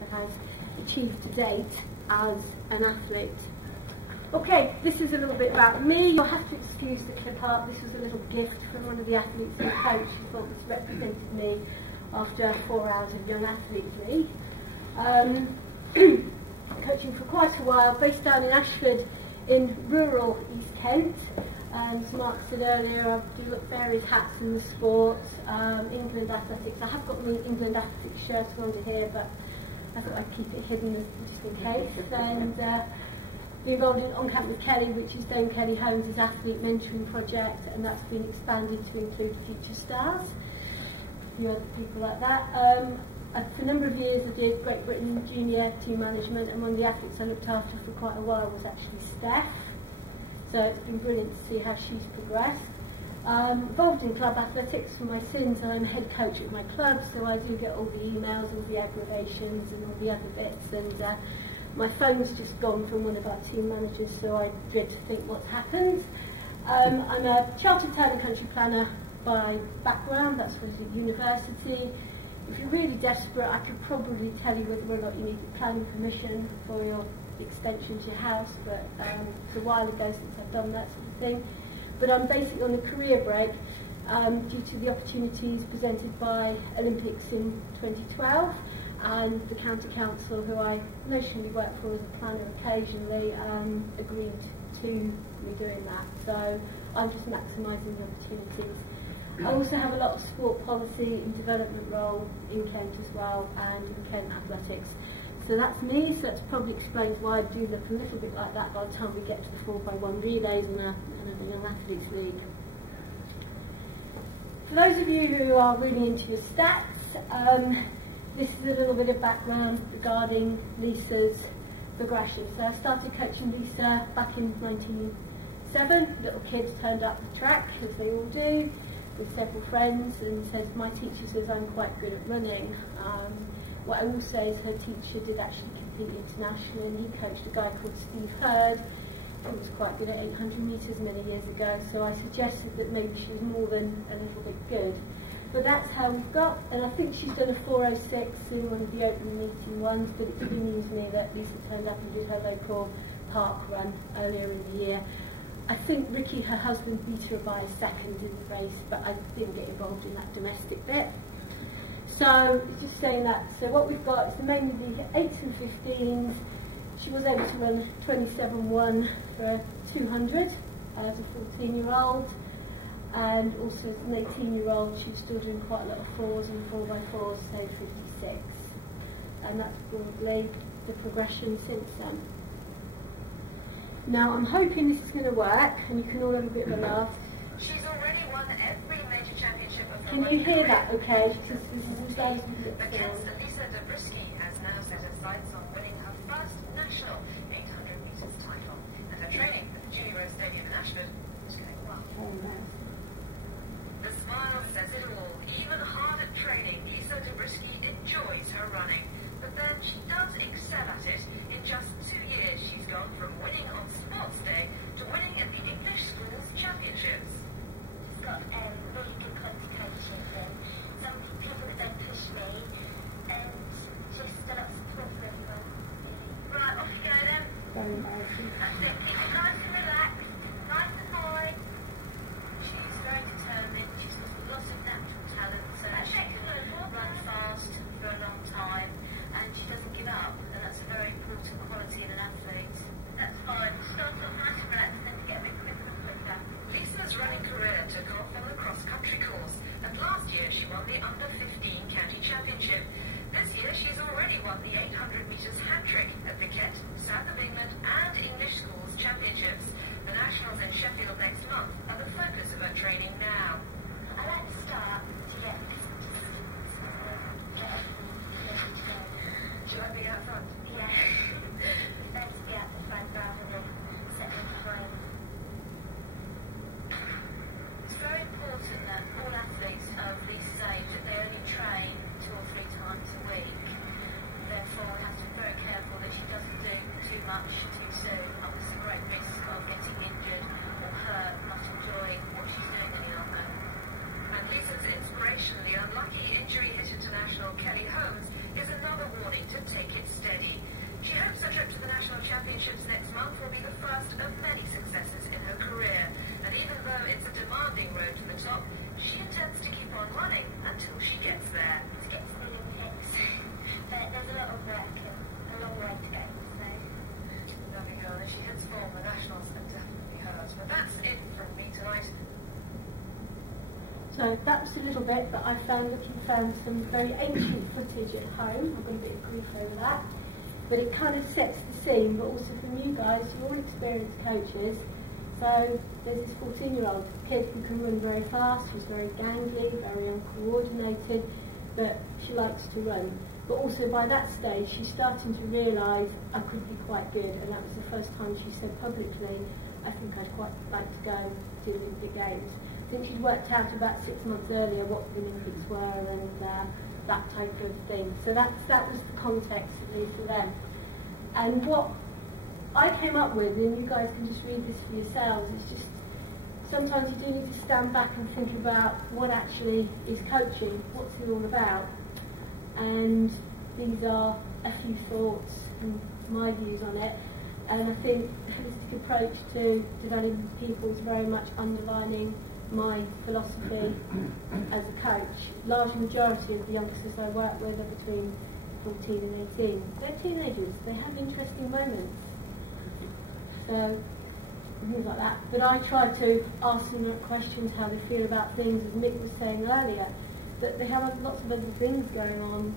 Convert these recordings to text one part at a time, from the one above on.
Lisa has achieved to date as an athlete. Okay, this is a little bit about me. You'll have to excuse the clip art. This was a little gift from one of the athletes and coach who thought this represented me after 4 hours of Young Athlete League. Coaching for quite a while, based down in Ashford in rural East Kent. As Mark said earlier, I do look various hats in the sports. England Athletics. I have got my England Athletics shirt under here, but I thought I'd keep it hidden just in case. And been involved in On Camp with Kelly, which is Dame Kelly Holmes' athlete mentoring project, and that's been expanded to include Future Stars. A few other people like that. For a number of years I did Great Britain junior team management, and one of the athletes I looked after for quite a while was actually Steph. So it's been brilliant to see how she's progressed. Involved in club athletics for my sins, and I'm head coach at my club, so I do get all the emails, all the aggravations and all the other bits, and my phone's just gone from one of our team managers, so I dread to think what's happened. I'm a chartered town and country planner by background. That's what I did at university. If you're really desperate, I could probably tell you whether or not you need planning permission for your extension to your house, but it's a while ago since I've done that sort of thing. But I'm basically on a career break due to the opportunities presented by Olympics in 2012, and the county council, who I notionally work for as a planner occasionally, agreed to me doing that. So I'm just maximising the opportunities. I also have a lot of sport policy and development role in Kent as well, and in Kent Athletics. So that's me, so that probably explains why I do look a little bit like that by the time we get to the 4x1 relays and a Young Athletes League. For those of you who are really into your stats, this is a little bit of background regarding Lisa's progression. So I started coaching Lisa back in 1997. Little kids turned up the track, as they all do, with several friends, and says, my teacher says I'm quite good at running. What I will say is her teacher did actually compete internationally, and he coached a guy called Steve Hurd, who was quite good at 800 metres many years ago, so I suggested that maybe she was more than a little bit good. But that's how we've got, and I think she's done a 4:06 in one of the open meeting ones, but it really means me that Lisa turned up and did her local park run earlier in the year. I think Ricky, her husband, beat her by a second in the race, but I didn't get involved in that domestic bit. So, just saying that, so what we've got is mainly the 8s and 15s. She was able to run 27.1 for 200 as a 14-year-old, and also as an 18-year-old she was still doing quite a lot of 4s and 4x4s, so 56. And that's probably the progression since then. Now I'm hoping this is going to work, and you can all have a bit of a laugh. She's already won every major championship of her Can you hear that okay? Because this is but Kent's Lisa Dobrysky has now set her sights on winning her first national 800 metres title, and her training at the Julie Rose Stadium in Ashford is going well. The smile says it all. Even hard at training, Lisa Dobrysky enjoys her running, but then she does excel at it. In just 2 years, she's gone from winning on Sports Day to winning at the English Schools Championships. She's got really good qualifications, and some people that don't push me, and just a lot of support for everyone. Right, off you go then. Very embarrassing. That's it. Keep it nice and relaxed, nice and high. She's very determined. She's got lots of natural talent, so she can run fast for a long time, and she doesn't give up, and that's a very important quality in an athlete. That's fine. Start off nice and relaxed, and then get a bit quicker and quicker. Lisa's running career took off on the cross-country course, and last year she won the Under-15 County Championship. This year she's already won the 800 metres hat-trick at the Kent, South of England and English Schools Championships. The Nationals in Sheffield next month are the focus of her training now. I like to start to get distance, get everything ready to go. Do you like being out front? Yeah. It's better to be at the front rather than setting behind. It's very important that all athletes of Lisa's age, that they only train 2 or 3 times a week. Therefore, we have to be very careful that she doesn't do too much too soon. There's a great risk of getting injured or hurt, not enjoying what she's doing any longer. And Lisa's inspiration, the unlucky injury hit international Kelly Holmes, is another warning to take it Championships next month will be the first of many successes in her career. And even though it's a demanding road to the top, she intends to keep on running until she gets there. To get to the Olympics. But there's a lot of work and a long way to go, so... Lovely girl, as she heads for the Nationals and definitely hers. But that's it from me tonight. So that was a little bit, but I found some very ancient footage at home. I've got a bit of grief over that. But it kind of sets the scene, but also from you guys, you're all experienced coaches. So there's this 14-year-old kid who can run very fast, who's very gangly, very uncoordinated, but she likes to run. But also by that stage, she's starting to realise I could be quite good, and that was the first time she said publicly, I think I'd quite like to go to the Olympic Games. I think she'd worked out about 6 months earlier what the Olympics were and that type of thing. So that was the context, at least for them. And what I came up with, and you guys can just read this for yourselves, is just sometimes you do need to stand back and think about what actually is coaching, what's it all about. And these are a few thoughts and my views on it. And I think the holistic approach to developing people is very much underlining my philosophy as a coach. Large majority of the youngsters I work with are between 14 and 18. They're teenagers, they have interesting moments. So, things like that. But I try to ask them questions, how they feel about things, as Mick was saying earlier, that they have lots of other things going on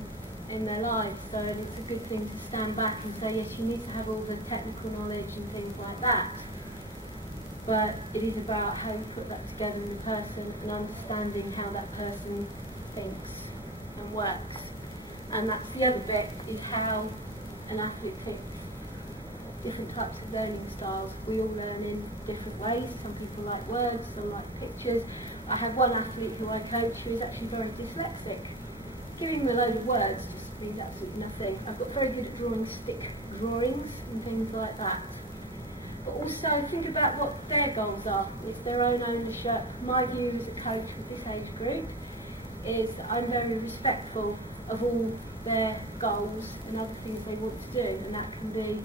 in their lives, so it's a good thing to stand back and say, yes, you need to have all the technical knowledge and things like that. But it is about how you put that together in the person and understanding how that person thinks and works. And that's the other bit, is how an athlete thinks. Different types of learning styles. We all learn in different ways. Some people like words, some like pictures. I have one athlete who I coach who is actually very dyslexic. Giving him a load of words just means absolutely nothing. I've got very good at drawing stick drawings and things like that. But also think about what their goals are. It's their own ownership. My view as a coach with this age group is that I'm very respectful of all their goals and other things they want to do, and that can be,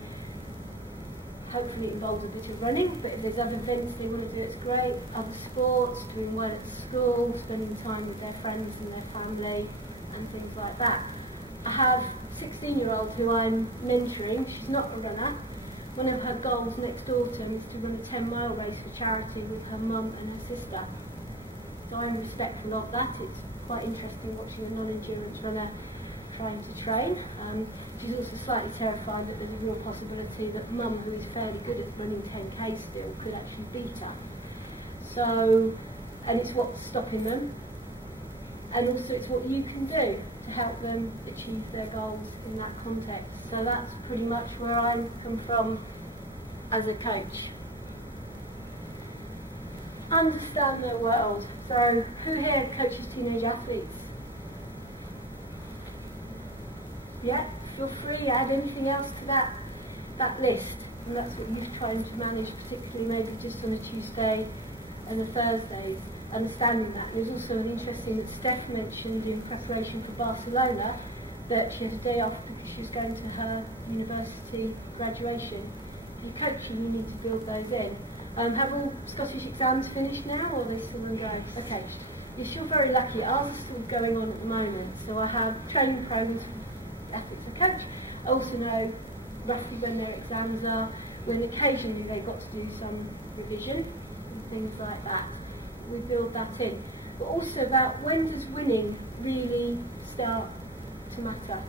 hopefully it involves a bit of running, but if there's other events they want to do, it's great. Other sports, doing well at school, spending time with their friends and their family and things like that. I have a 16-year-old who I'm mentoring. She's not a runner. One of her goals next autumn is to run a 10-mile race for charity with her mum and her sister. So I'm respectful of that. It's quite interesting watching a non-endurance runner trying to train. She's also slightly terrified that there's a real possibility that mum, who is fairly good at running 10k still, could actually beat her. So, and it's what's stopping them. And also it's what you can do to help them achieve their goals in that context. So that's pretty much where I come from as a coach. Understand their world. So who here coaches teenage athletes? Yeah, feel free, add anything else to that list. And that's what you're trying to manage, particularly maybe just on a Tuesday and a Thursday. Understanding that. There's also an interesting that Steph mentioned in preparation for Barcelona, that she had a day off because she was going to her university graduation. If you're coaching, you need to build those in. Have all Scottish exams finished now, or are they still ongoing? Okay. Yes, you're very lucky. Ours are still going on at the moment. So I have training programs for athletes and coach. I also know roughly when their exams are, when occasionally they've got to do some revision and things like that. We build that in. But also about when does winning really start to matter?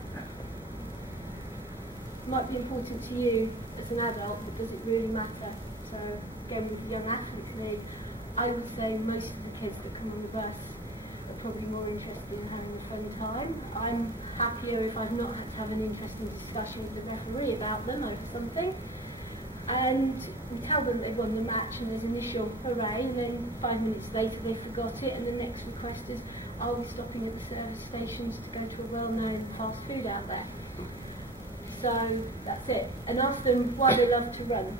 It might be important to you as an adult, but does it really matter? So again, with the Young Athletes League, I would say most of the kids that come on the bus are probably more interested in having a fun time. I'm happier if I've not had to have an interesting discussion with the referee about them over something. And we tell them they've won the match and there's initial hooray, and then 5 minutes later they forgot it, and the next request is, are we stopping at the service stations to go to a well-known fast food outlet? So that's it. And ask them why they love to run.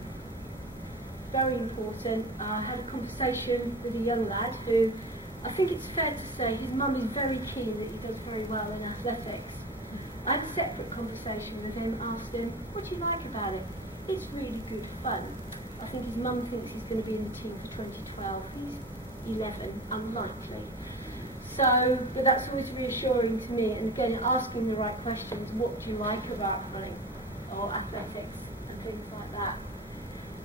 Very important. I had a conversation with a young lad who, I think it's fair to say, his mum is very keen that he does very well in athletics. I had a separate conversation with him, asked him, what do you like about it? it's really good fun. I think his mum thinks he's going to be in the team for 2012. He's 11, unlikely. So, but that's always reassuring to me. And again, asking the right questions. What do you like about running or athletics and things like that?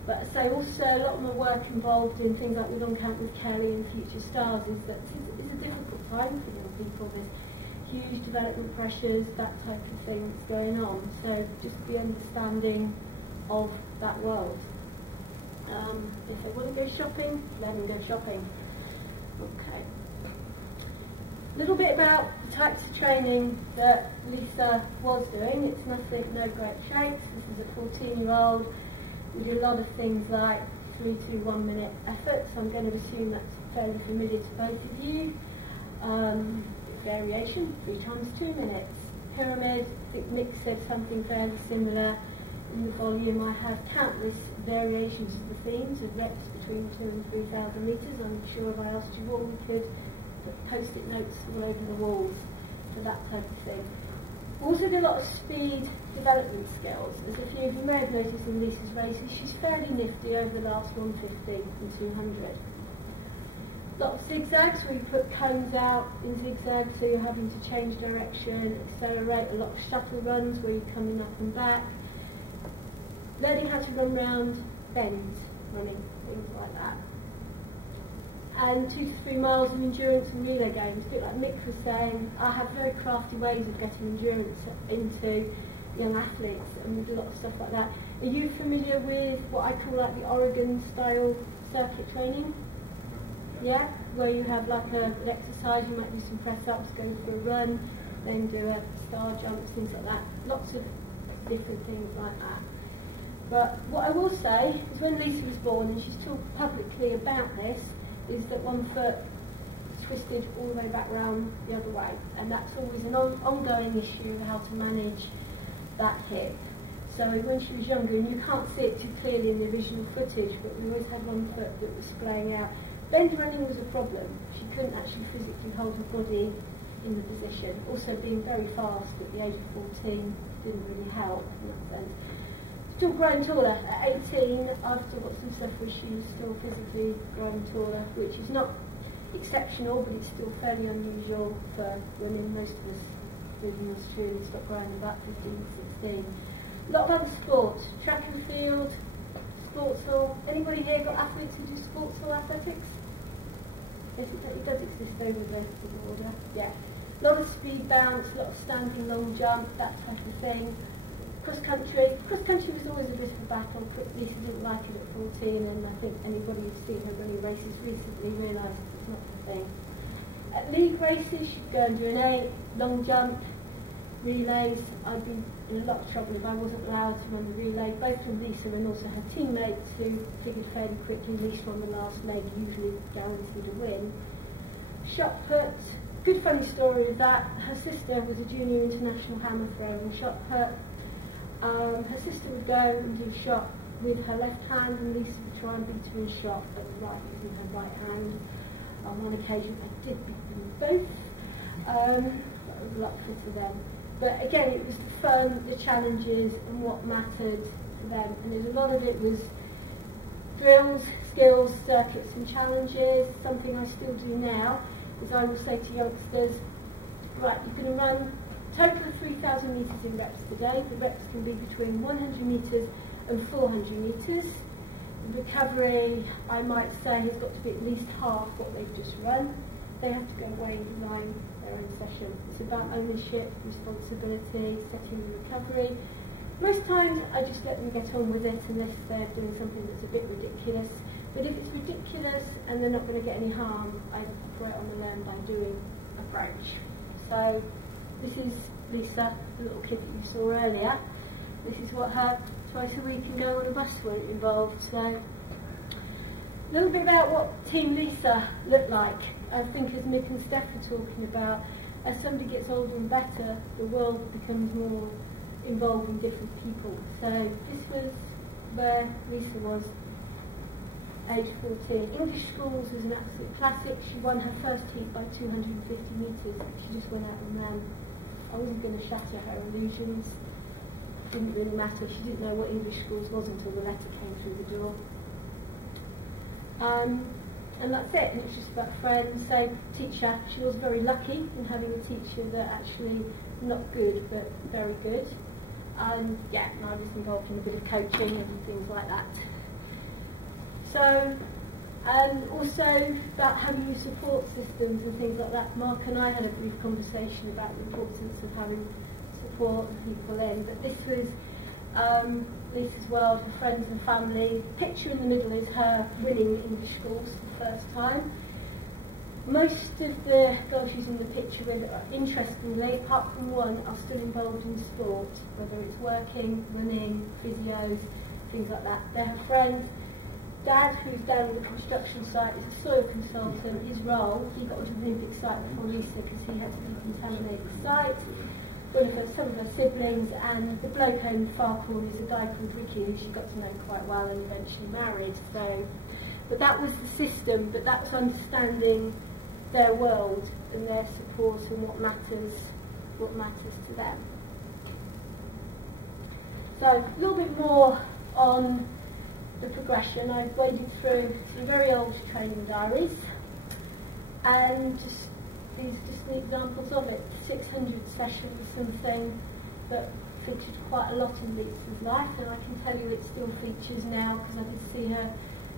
But I say also a lot of my work involved in things like with On Camp with Kelly and Future Stars is that it's a difficult time for young people. There's huge development pressures, that type of thing that's going on. So just be understanding of that world. If they want to go shopping, let them go shopping. Okay. A little bit about the types of training that Lisa was doing. It's nothing, no great shakes. This is a 14-year-old. We do a lot of things like 3 to 1 minute effort, so I'm going to assume that's fairly familiar to both of you. Variation, 3 times 2 minutes. Pyramid, I think Nick said something fairly similar. In the volume I have countless variations of the themes of reps between 2,000 and 3,000 metres. I'm sure if I asked you all, we could put post-it notes all over the walls for that type of thing. We also do a lot of speed development skills. As a few of you may have noticed in Lisa's races, she's fairly nifty over the last 150 and 200. A lot of zigzags where you put cones out in zigzags so you're having to change direction, accelerate. A lot of shuttle runs where you're coming up and back. Learning how to run round bends, running, things like that. And 2 to 3 miles of endurance and relay games. A bit like Mick was saying, I have very crafty ways of getting endurance into young athletes, and we do a lot of stuff like that. Are you familiar with what I call like the Oregon style circuit training? Yeah, where you have like an exercise, you might do some press ups, go for a run, then do a star jump, things like that. Lots of different things like that. But what I will say is when Lisa was born, and she's talked publicly about this, is that one foot twisted all the way back round the other way, and that's always an ongoing issue of how to manage that hip. So when she was younger, and you can't see it too clearly in the original footage, but we always had one foot that was splaying out. Bend running was a problem. She couldn't actually physically hold her body in the position. Also being very fast at the age of 14 didn't really help in that sense. Still growing taller. At 18, I've still got some stuff where she's still physically growing taller, which is not exceptional, but it's still fairly unusual for women. Most of us within Australia stop growing about 15, 16. A lot of other sports. Track and field, sports hall. Anybody here got athletes who do sports hall athletics? It does exist over the border. Yeah. A lot of speed bounce, a lot of standing long jump, that type of thing. Cross country. Cross country was always a bit of a battle. Lisa didn't like it at 14, and I think anybody who's seen her running races recently realises it's not the thing. At league races, she'd go and do an 8, long jump, relays. I'd be in a lot of trouble if I wasn't allowed to run the relay, both from Lisa and also her teammates, who figured fairly quickly Lisa on the last leg usually guaranteed a win. Shot put. Good funny story of that. Her sister was a junior international hammer thrower and shot put. Her sister would go and do shot with her left hand, and Lisa would try and beat her in shot at the right using her right hand. On one occasion I did beat them both. That was a lot for them. But again, it was the fun, the challenges, and what mattered to them. And a lot of it was drills, skills, circuits and challenges. Something I still do now is I will say to youngsters, right, you're going to run total of 3,000 metres in reps per day. The reps can be between 100 metres and 400 metres. The recovery, I might say, has got to be at least half what they've just run. They have to go away and design their own session. It's about ownership, responsibility, setting the recovery. Most times I just let them get on with it unless they're doing something that's a bit ridiculous. But if it's ridiculous and they're not going to get any harm, I operate on the learn by doing approach. So this is Lisa, the little kid that you saw earlier. This is what her twice a week and go on a bus route involved. So a little bit about what Team Lisa looked like. I think as Mick and Steph were talking about, as somebody gets older and better, the world becomes more involving different people. So this was where Lisa was, age 14. English schools was an absolute classic. She won her first heat by 250 metres. She just went out and ran. I wasn't going to shatter her illusions. didn't really matter. She didn't know what English schools was until the letter came through the door. And that's it, and it's just about friends. So teacher, she was very lucky in having a teacher that actually not good but very good. And yeah, and I was involved in a bit of coaching and things like that. So, and also about how you use support systems and things like that. Mark and I had a brief conversation about the importance of having support and people in, but this was Lisa's world, her friends and family. The picture in the middle is her winning English schools for the first time. Most of the girls using the picture with, interestingly, apart from one, are still involved in sport, whether it's working, running, physios, things like that. They're her friends. Dad, who's down at the construction site, is a soil consultant. His role, he got onto the Olympic site before Lisa because he had to decontaminate the site. Some of her siblings, and the bloke in the far corner is a guy called Ricky, who she got to know quite well and eventually married. So, but that was the system, but that was understanding their world and their support and what matters to them. So a little bit more on the progression. I've waded through some very old training diaries, and these are just the examples of it. 600 sessions, something that featured quite a lot in Lisa's life, and I can tell you it still features now because I did see her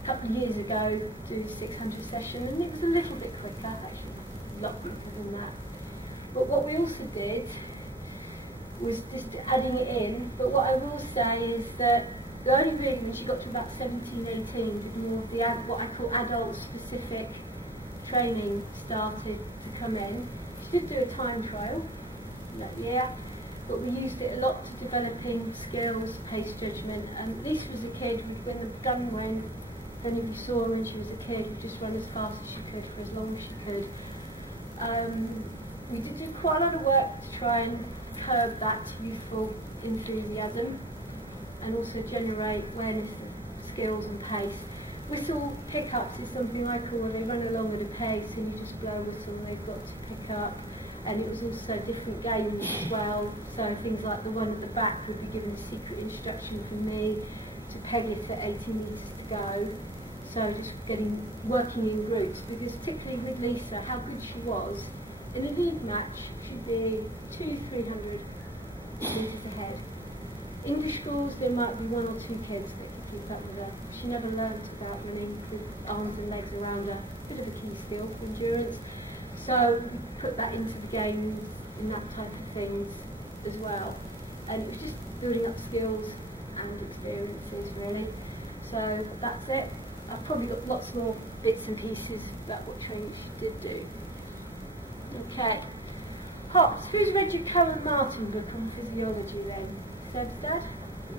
a couple of years ago do 600 sessions, and it was a little bit quicker, actually, a lot quicker than that. But what we also did was just adding it in, but what I will say is that the only really when she got to about 17, 18, more of the what I call adult-specific training started to come in. She did do a time trial that year, but we used it a lot to developing skills, pace judgment. And Lisa was a kid, when the gun went, then if you saw her when she was a kid, would just run as fast as she could for as long as she could. We did do quite a lot of work to try and curb that youthful enthusiasm and also generate awareness of skills and pace. Whistle pickups is something I call where they run along with a pace and you just blow a whistle and they've got to pick up. And it was also different games as well. So things like the one at the back would be given a secret instruction from me to peg it at 80 metres to go. So just working in groups, because particularly with Lisa, how good she was, in a league match she'd be 200-300 metres ahead. English schools, there might be one or two kids that could keep up with her. She never learnt about running with arms and legs around her. Bit of a key skill, endurance. So we put that into the games and that type of things as well. And it was just building up skills and experiences really. So that's it. I've probably got lots more bits and pieces about what training she did do. Okay. Hops, who's read your Karen Martin book on physiology then? Seb's dad?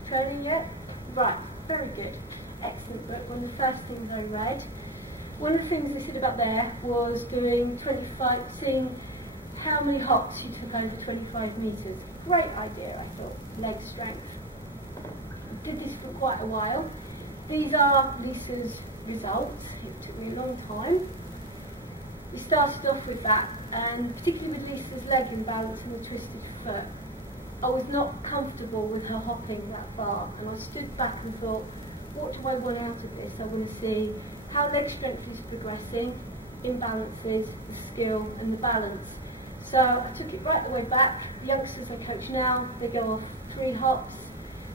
Training yet? Right, very good. Excellent book, one of the first things I read. One of the things they said about there was doing 25, seeing how many hops you took over 25 metres. Great idea, I thought, leg strength. Did this for quite a while. These are Lisa's results. It took me a long time. We started off with that, and particularly with Lisa's leg imbalance and the twisted foot, I was not comfortable with her hopping that far, and I stood back and thought, what do I want out of this? I want to see how leg strength is progressing, imbalances, the skill and the balance. So I took it right the way back. The youngsters I coach now, they go off 3 hops.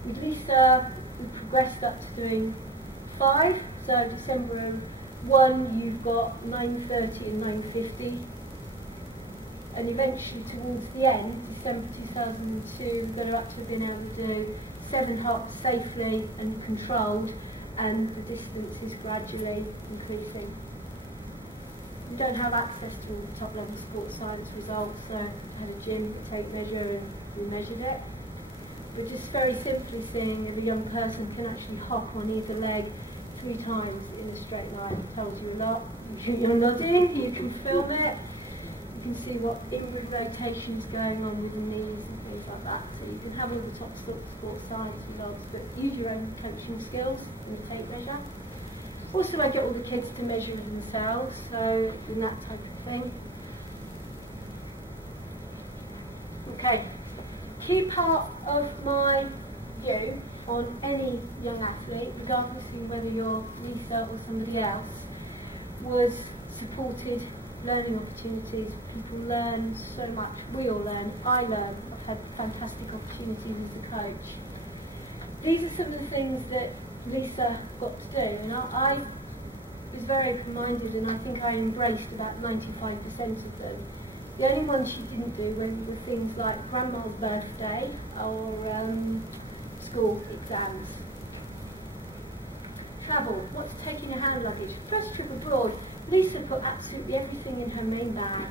With Lisa, we progressed up to doing 5. So December 1, you've got 9:30 and 9:50. And eventually towards the end, December 2002, we got her up to being able to do 7 hops safely and controlled, and the distance is gradually increasing. We don't have access to all the top level sports science results, so I had a gym to take measure and we measured it. We're just very simply seeing if a young person can actually hop on either leg 3 times in a straight line. It tells you a lot. You're nodding, you can film it. You can see what inward rotation is going on with the knees and things like that. So you can have all the top sports science results, but use your own coaching skills and the tape measure. Also, I get all the kids to measure themselves, so in that type of thing. Okay, key part of my view on any young athlete, regardless of whether you're Lisa or somebody else, was supported learning opportunities. People learn so much. We all learn. I learn. I've had fantastic opportunities as a coach. These are some of the things that Lisa got to do, and I was very open-minded, and I think I embraced about 95% of them. The only ones she didn't do were things like grandma's birthday or school exams. Travel. What's taking your hand luggage? First trip abroad, Lisa put absolutely everything in her main bag.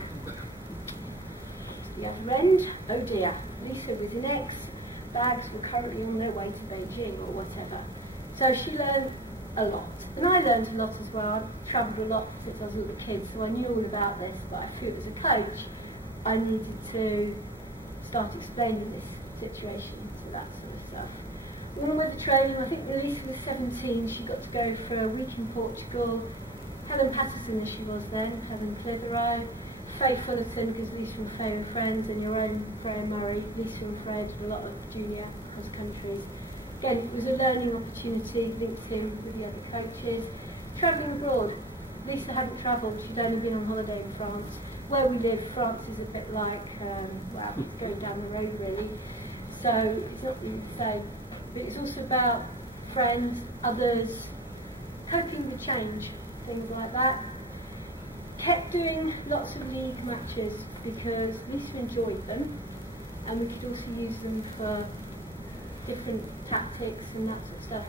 The other end, oh dear, Lisa was in X. Bags were currently on their way to Beijing or whatever. So she learned a lot. And I learned a lot as well. I travelled a lot since I was a little kid, so I knew all about this, but I feel as a coach, I needed to start explaining this situation, so that sort of stuff. Warm weather training, I think when Lisa was 17, she got to go for a week in Portugal. Helen Patterson, as she was then, Helen Clitheroe, Faye Fullerton, because Lisa and Faye were friends, and your own Freya Murray, Lisa and Fred, a lot of junior cross countries. Again, it was a learning opportunity, linked in with the other coaches. Travelling abroad, Lisa hadn't travelled, she'd only been on holiday in France. Where we live, France is a bit like, well, going down the road really, so it's not really the same. But it's also about friends, others, coping with change, things like that. Kept doing lots of league matches because Lisa enjoyed them, and we could also use them for different tactics and that sort of stuff.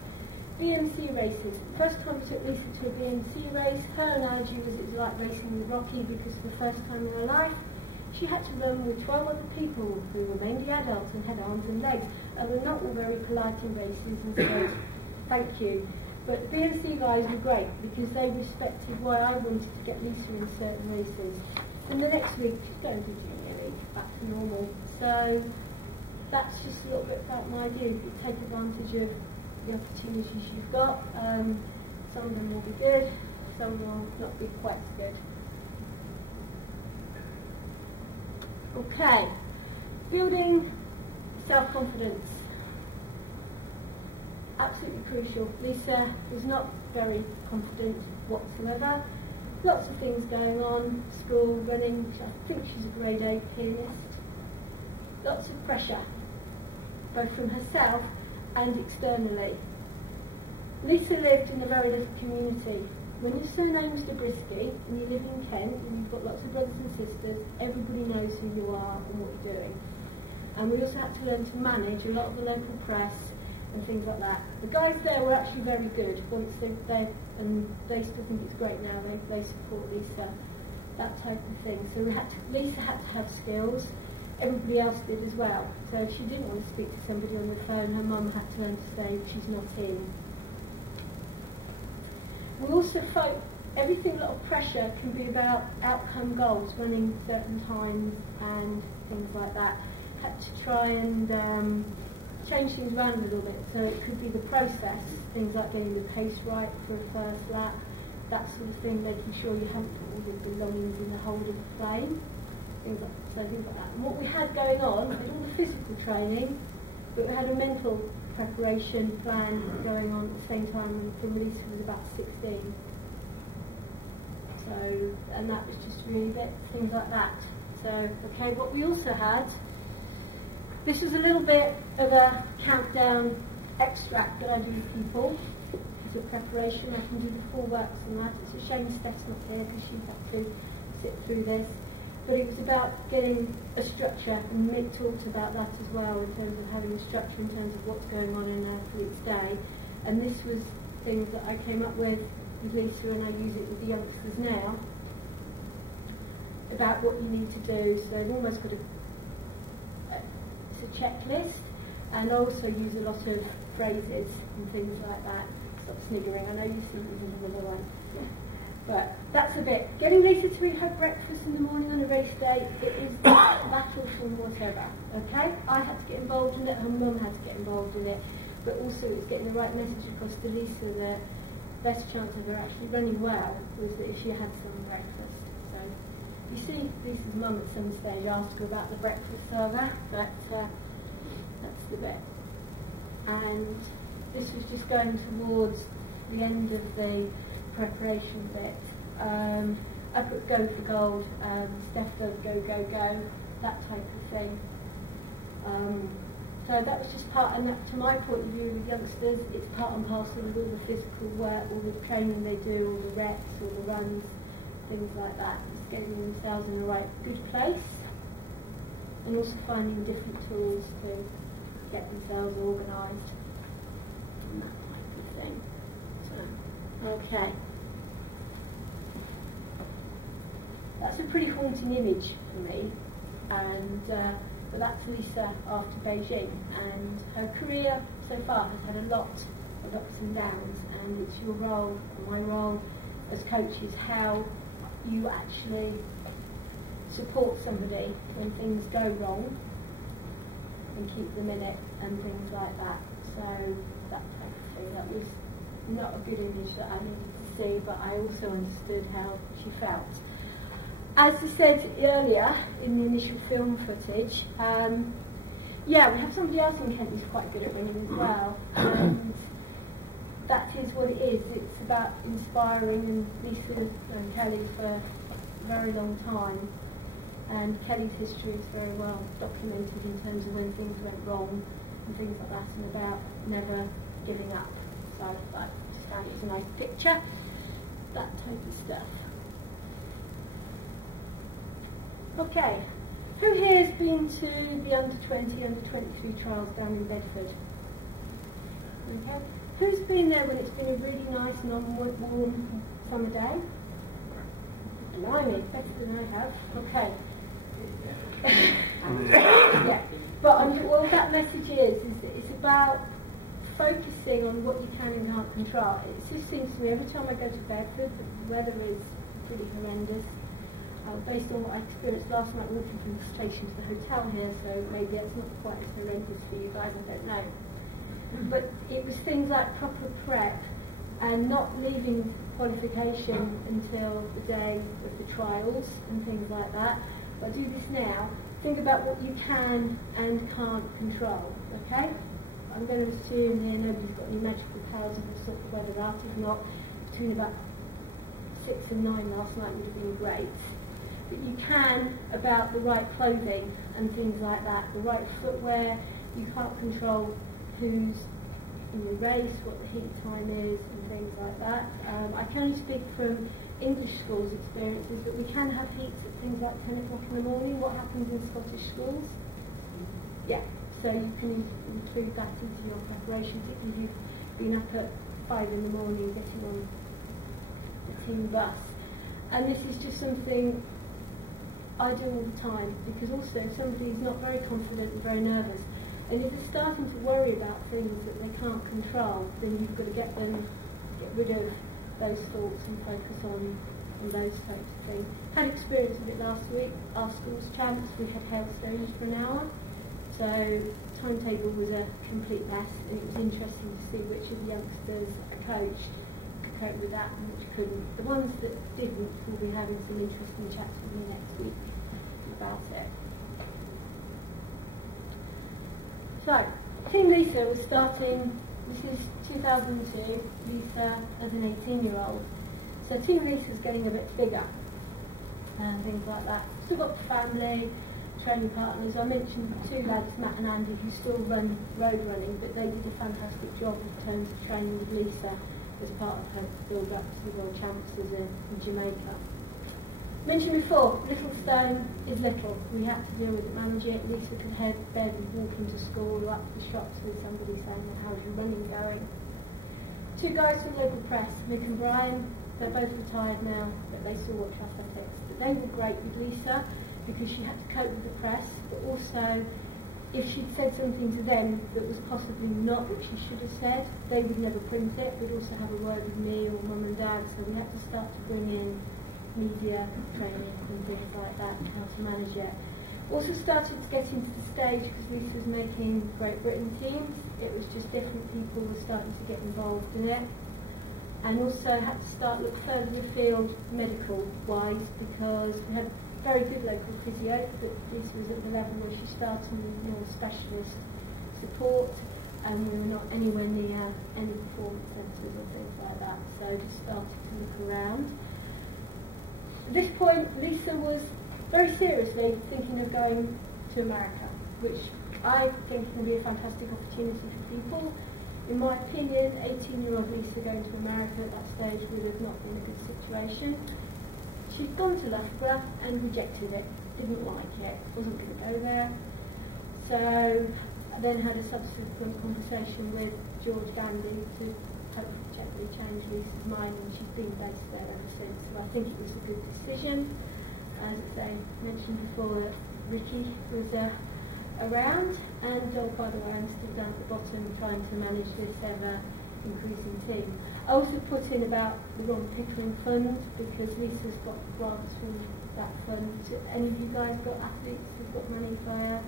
BMC races. The first time we took Lisa to a BMC race, her analogy was it was like racing with Rocky, because for the first time in her life she had to run with 12 other people who were mainly adults and had arms and legs, and were not all very polite in races and said thank you. But the BMC guys were great because they respected why I wanted to get Lisa in certain races. And the next week she's going to junior league, back to normal. So that's just a little bit about my view. You take advantage of the opportunities you've got. Some of them will be good, some will not be quite so good. Okay, building self-confidence. Absolutely crucial. Lisa is not very confident whatsoever. Lots of things going on, school, running, I think she's a grade A pianist. Lots of pressure, both from herself and externally. Lisa lived in a very little community. When your surname's Zabriskie and you live in Kent and you've got lots of brothers and sisters, everybody knows who you are and what you're doing. And we also had to learn to manage a lot of the local press and things like that. The guys there were actually very good. Once they still think it's great now. They support Lisa, that type of thing. So Lisa had to have skills. Everybody else did as well. So if she didn't want to speak to somebody on the phone, her mum had to learn to say she's not in. We also felt everything, a lot of pressure can be about outcome goals, running certain times and things like that. Had to try and change things around a little bit. So it could be the process, things like getting the pace right for a first lap, that sort of thing, making sure you haven't put all the belongings in the hold of the plane, things like that. And what we had going on, we had all the physical training, but we had a mental preparation plan going on at the same time when Lisa was about 16. So, and that was just really a bit, things like that. So, okay, what we also had, this was a little bit of a countdown extract that I do with people as a preparation. I can do the full works on that. It's a shame Steph's not here because she had to sit through this. But it was about getting a structure, and Mick talked about that as well in terms of having a structure in terms of what's going on in an athlete's day. And this was things that I came up with Lisa, and I use it with the youngsters now, about what you need to do. So I've almost got it's a checklist, and I also use a lot of phrases and things like that. Stop sniggering, I know you see this is another one. But that's a bit. Getting Lisa to eat her breakfast in the morning on a race day, it is the battle for whatever, okay? I had to get involved in it, her mum had to get involved in it, but also it's getting the right message across to Lisa that best chance of her actually running well was that if she had some breakfast. So you see Lisa's mum at some stage asked her about the breakfast server, but that's the bit. and this was just going towards the end of the preparation bit. I put go for gold, Steph does go, go, go, that type of thing. So that was just part, and that, to my point of view with youngsters, it's part and parcel of all the physical work, all the training they do, all the reps, all the runs, things like that. It's getting themselves in the right good place, and also finding different tools to get themselves organised, and that type of thing. So, okay. That's a pretty haunting image for me, and but that's Lisa after Beijing, and her career so far has had a lot of ups and downs, and it's your role, and my role as coaches, how you actually support somebody when things go wrong and keep them in it and things like that. So that type of thing, that was not a good image that I needed to see, but I also understood how she felt. As I said earlier in the initial film footage, yeah, we have somebody else in Kent who's quite good at running as well, and that is what it is. It's about inspiring, and Lisa and Kelly for a very long time, and Kelly's history is very well documented in terms of when things went wrong and things like that, and about never giving up. So I just found it was a nice picture, that type of stuff. Okay, who here has been to the under-20, under-23 trials down in Bedford? Okay, who's been there when it's been a really nice, non-warm summer day? Blimey, better than I have. Okay. Yeah, but what that message is that it's about focusing on what you can and can't control. It just seems to me every time I go to Bedford, the weather is pretty horrendous. Based on what I experienced last night walking from the station to the hotel here, so maybe that's not quite as horrendous for you guys, I don't know. But it was things like proper prep and not leaving qualification until the day of the trials and things like that. But do this now. Think about what you can and can't control, okay? I'm going to assume here nobody's got any magical powers and will sort the weather out. If not, between about 6 and 9 last night would have been great. But you can about the right clothing and things like that, the right footwear. You can't control who's in the race, what the heat time is and things like that. I can only speak from English schools' experiences, but we can have heats at things like 10 o'clock in the morning. What happens in Scottish schools? Yeah, so you can include that into your preparation, particularly if you've been up at 5 in the morning getting on the team bus. And this is just something I do all the time, because also if somebody's not very confident and very nervous, and if they're starting to worry about things that they can't control, then you've got to get rid of those thoughts and focus on those types of things. Had experience of it last week. Our school's champs, we had hailstones for an hour, so timetable was a complete mess, and it was interesting to see which of the youngsters are coached could cope with that and which couldn't. The ones that didn't will be having some interesting chats with me next week about it. So, Team Lisa was starting, this is 2002, Lisa as an 18-year-old. So Team Lisa's getting a bit bigger and things like that. Still got family, training partners. I mentioned 2 lads, Matt and Andy, who still run road running, but they did a fantastic job in terms of training with Lisa as part of her build-up to the World Championships in Jamaica. Mentioned before, little stone is little. We had to deal with it, manage it. Lisa could head bed and walk into school or up the shops with somebody saying, well, how's your running going? 2 guys from local press, Mick and Brian, they're both retired now, but they still watch athletics. But they were great with Lisa because she had to cope with the press, but also if she'd said something to them that was possibly not what she should have said, they would never print it. We'd also have a word with me or mum and dad, so we had to start to bring in media training and things like that, and how to manage it. Also started to get into the stage because Lisa was making Great Britain teams. It was just different people were starting to get involved in it. And also had to start look further afield medical wise, because we had very good local physio, but Lisa was at the level where she started with more specialist support. and we were not anywhere near any performance centres or things like that, so just started to look around. At this point, Lisa was very seriously thinking of going to America, which I think can be a fantastic opportunity for people. In my opinion, 18-year-old Lisa going to America at that stage would have not been a good situation. She'd gone to Loughborough and rejected it, didn't like it, wasn't going to go there. So I then had a subsequent conversation with George Gandy to hopefully change Lisa's mind, and she's been based there ever since. So I think it was a good decision. As I mentioned before, Ricky was around, and by the way, I'm still down at the bottom trying to manage this ever-increasing team. I also put in about the Ron Pickering Fund, because Lisa's got grants from that fund. Any of you guys got athletes who've got money via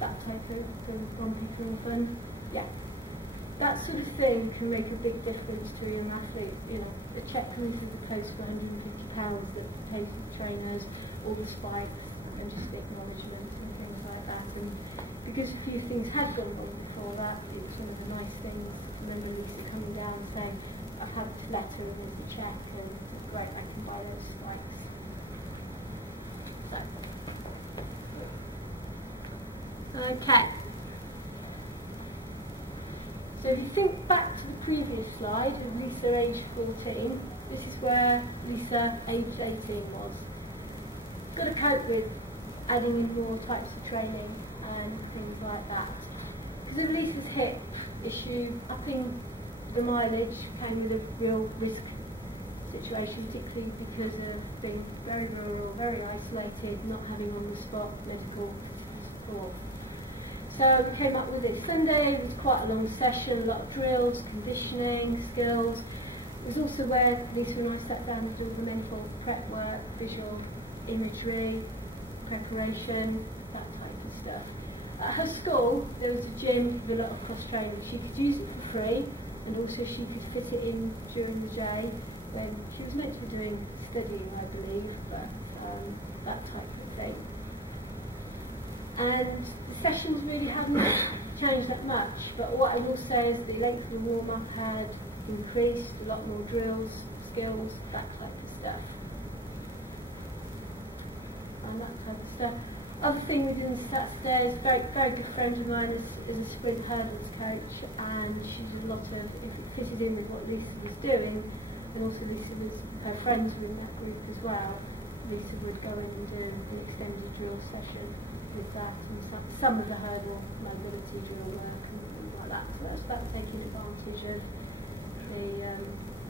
that type of Ron Pickering Fund? Yeah. That sort of thing can make a big difference to a young athlete. You know, the check comes to the post for £150 that pays the trainers, all the spikes, and just the acknowledgements and things like that. And because a few things had gone wrong before that, it was one of the nice things. I remember Lisa coming down and saying, I've had this letter and there's a check, and it's great, I can buy those spikes. So. Okay. So if you think back to the previous slide of Lisa aged 14, this is where Lisa aged 18 was. Got to cope with adding in more types of training and things like that. Because of Lisa's hip issue, upping the mileage came with a real risk situation, particularly because of being very rural, very isolated, not having on-the-spot medical support. So we came up with this. Sunday was quite a long session, a lot of drills, conditioning, skills. It was also where Lisa and I sat down to do the mental prep work, visual imagery, preparation, that type of stuff. At her school, there was a gym with a lot of cross-training. She could use it for free, and also she could fit it in during the day when she was meant to be doing studying, I believe, but that type of thing. And the sessions really haven't changed that much, but what I will say is the length of the warm-up had increased, a lot more drills, skills, that type of stuff. And that type of stuff. Other thing we did on Saturdays, very good friend of mine is a sprint hurdles coach, and she's a lot of, if it fitted in with what Lisa was doing, and also her friends were in that group as well, Lisa would go in and do an extended drill session with that, and some of the hurdle mobility drill work and things like that. So that's about taking advantage of the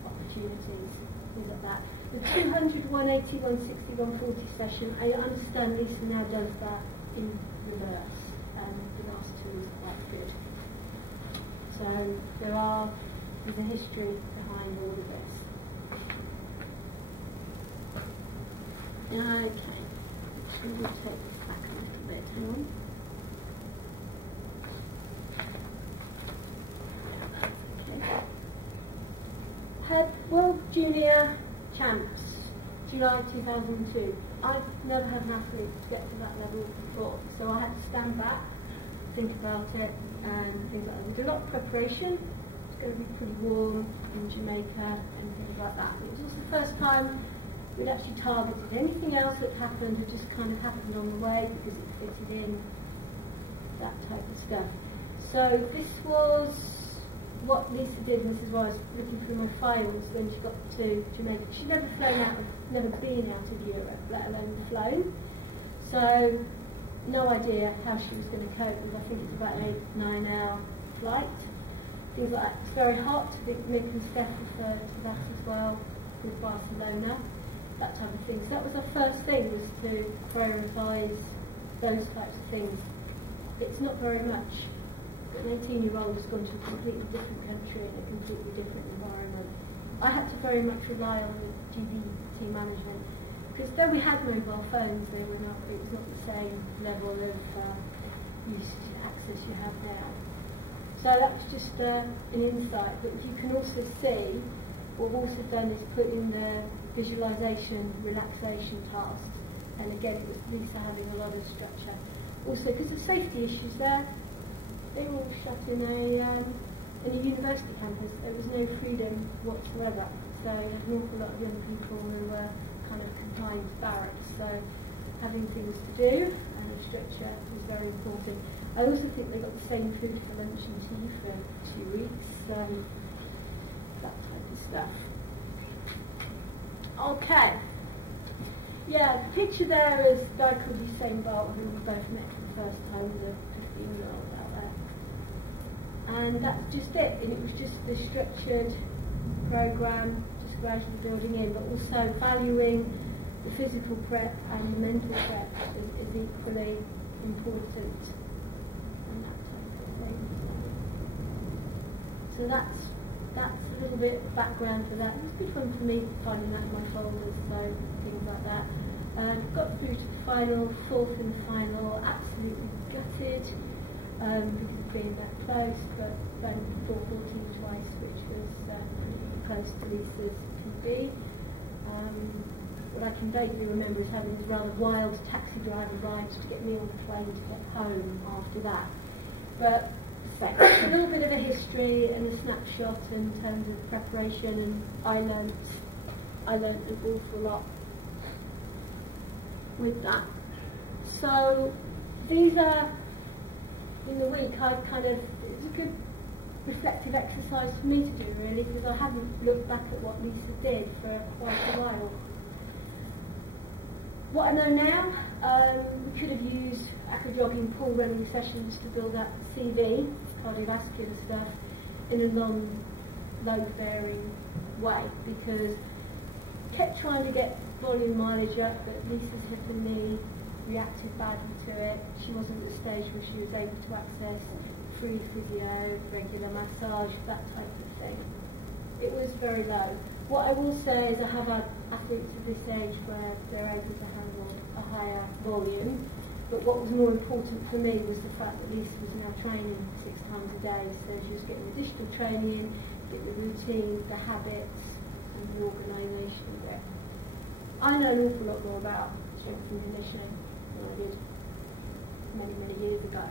opportunities, things like that. The 200, 180, 160, 140 session, I understand Lisa now does that in reverse, and the last two is quite good. So there's a history behind all of this. Okay, so we'll take this back a little bit, hang on. Okay. Had World Junior Champs, July 2002. I've never had an athlete get to that level before, so I had to stand back, think about it, and things like that. We did a lot of preparation. It's going to be pretty warm in Jamaica and things like that. It was also the first time we'd actually targeted. Anything else that happened had just kind of happened on the way because it fitted in, that type of stuff. So this was what Lisa did, and this is why I was looking through my files when she got to Jamaica. She'd never been out of Europe, let alone flown. So no idea how she was going to cope with, I think it's about an 8-9 hour flight. Things like that. It's very hot. I think Mick and Steph referred to that as well with Barcelona, that type of thing. So that was our first thing, was to prioritise those types of things. It's not very much. An 18-year-old has gone to a completely different country in a completely different environment. I had to very much rely on the GB team management, because though we had mobile phones, it was not the same level of usage access you have now. So that was just an insight. But you can also see, what we've also done is put in the visualization, relaxation tasks, and again it was Lisa having a lot of structure. Also, because of safety issues there, they were all shut in a university campus. There was no freedom whatsoever. So there was an awful lot of young people who were kind of confined to barracks. So having things to do and a structure was very important. I also think they got the same food for lunch and tea for 2 weeks. That type of stuff. Okay. Yeah, the picture there is a guy called Usain Bolt, who we both met for the first time, the 15-year-old out there. And that's just it. And it was just the structured programme, just gradually building in, but also valuing the physical prep and the mental prep is equally important. And that type of thing. So that's a little bit of background for that. It was good fun for me finding that in my folders, so things like that. Got through to the final, fourth and final, absolutely gutted because of being that close, but ran 4:14 twice, which was close to Lisa's PB. What I can vaguely remember is having this rather wild taxi driver rides to get me on the plane to get home after that. But a little bit of a history and a snapshot in terms of preparation, and I learned an awful lot with that. So these are, in the week, I've kind of, it's a good reflective exercise for me to do really, because I haven't looked back at what Lisa did for quite a while. What I know now, we could have used aquajogging, pool running sessions to build up the CV, cardiovascular stuff, in a non-load bearing way, because kept trying to get volume mileage up, but Lisa's hip and knee reacted badly to it. She wasn't at the stage where she was able to access free physio, regular massage, that type of thing. It was very low. What I will say is I have had athletes of this age where they're able to handle a higher volume, but what was more important for me was the fact that Lisa was now training 6 times a day, so she was getting additional training, getting the routine, the habits, and the organisation of it. I know an awful lot more about strength and conditioning than I did many, many years ago.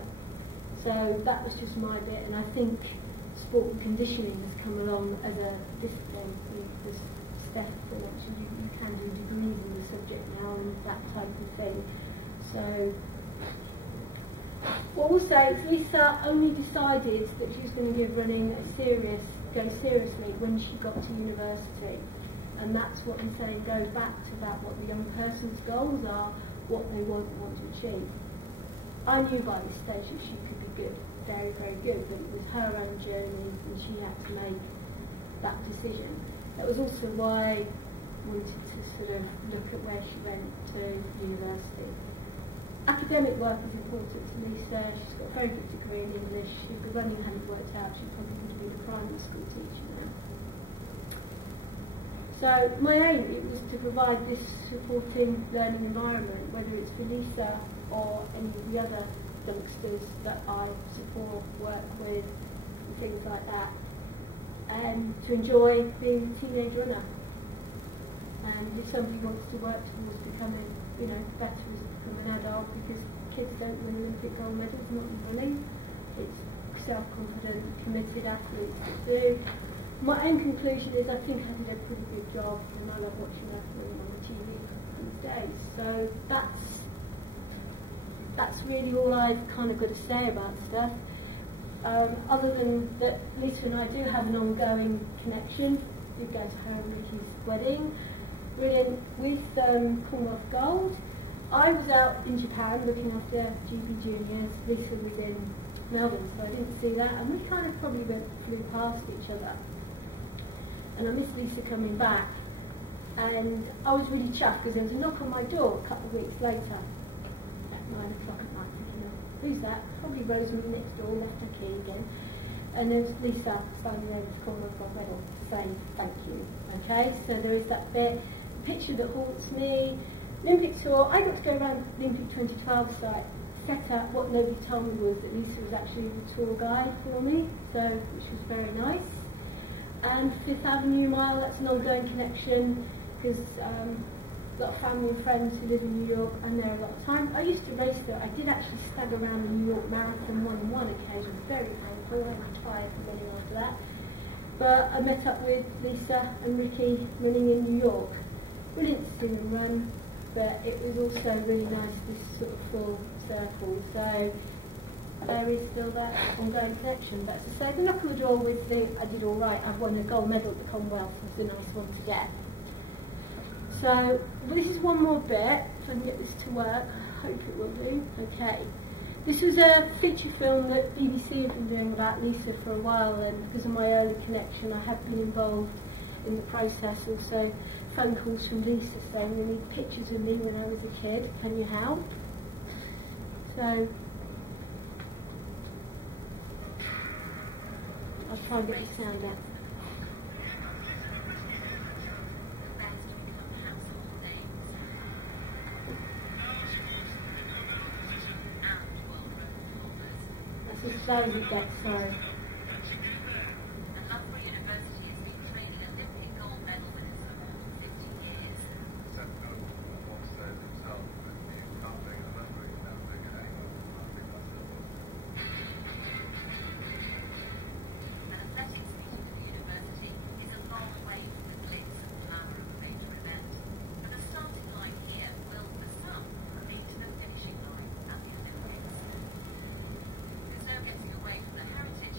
So that was just my bit, and I think sport and conditioning has come along as a discipline. This Steph mentioned you can do degrees in the subject now and that type of thing. So what we'll say is Lisa only decided that she was going to give running go seriously when she got to university. And that's what I'm saying goes back to about what the young person's goals are, what they want to achieve. I knew by this stage that she could be good, very, very good, but it was her own journey and she had to make that decision. That was also why I wanted to sort of look at where she went to university. Academic work is important to Lisa. She's got a very good degree in English. If the running hadn't worked out, she probably would have been a primary school teacher now. So my aim, it was to provide this supporting learning environment, whether it's for Lisa or any of the other youngsters that I support, work with, and things like that, and to enjoy being a teenage runner. And if somebody wants to work towards becoming, better as become an adult, because kids don't win Olympic gold medals, not in running. It's self-confident, committed athletes that do. My own conclusion is I think I did a pretty good job, and I love watching wrestling on the TV these days. So that's really all I've kind of got to say about stuff. Other than that, Lisa and I do have an ongoing connection. We go to her and Ricky's wedding. Brilliant. With Commonwealth Gold, I was out in Japan looking after GB Juniors. Lisa was in Melbourne, so I didn't see that, and we kind of probably flew past each other. And I missed Lisa coming back, and I was really chuffed because there was a knock on my door a couple of weeks later, at 9 o'clock at night, thinking, who's that? Probably Rosemary next door, left her key again. And there was Lisa standing there with the Commonwealth Gold medal saying thank you. Okay, so there is that bit. The picture that haunts me. Olympic tour, I got to go around the Olympic 2012 site, set up. What nobody told me was that Lisa was actually the tour guide for me, so which was very nice. And Fifth Avenue Mile, that's an ongoing connection, because got family and friends who live in New York. I'm there a lot of time. I used to race there. I did actually stag around the New York Marathon on one occasion. Very painful. I was tired for running after that. But I met up with Lisa and Ricky running in New York. Brilliant to see them run, but it was also really nice, this sort of full circle. So there is still that ongoing connection. But as I say, the knock on the door with the I did all right. I've won a gold medal at the Commonwealth. It's a nice one to get. So this is one more bit. If I can get this to work, I hope it will do. Okay. This was a feature film that BBC have been doing about Lisa for a while, and because of my early connection, I have been involved in the process. Also, phone calls from Lisa saying we need pictures of me when I was a kid. Can you help? So I'll try and get the sound out. That's as low as it gets, sorry. Getting away from the heritage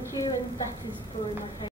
thank you, and that is probably my favourite.